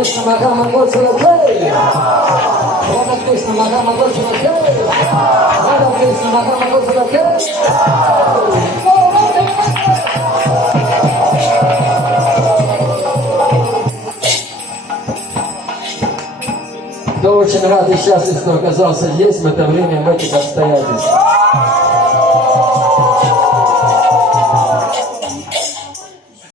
Krishna Mahama Gosala Jai. Radha Krishna Mahama Gosala Jai. Radha Krishna Mahama Gosala Jai. Кто очень рад и счастлив, что оказался здесь в это время, в этих обстоятельствах.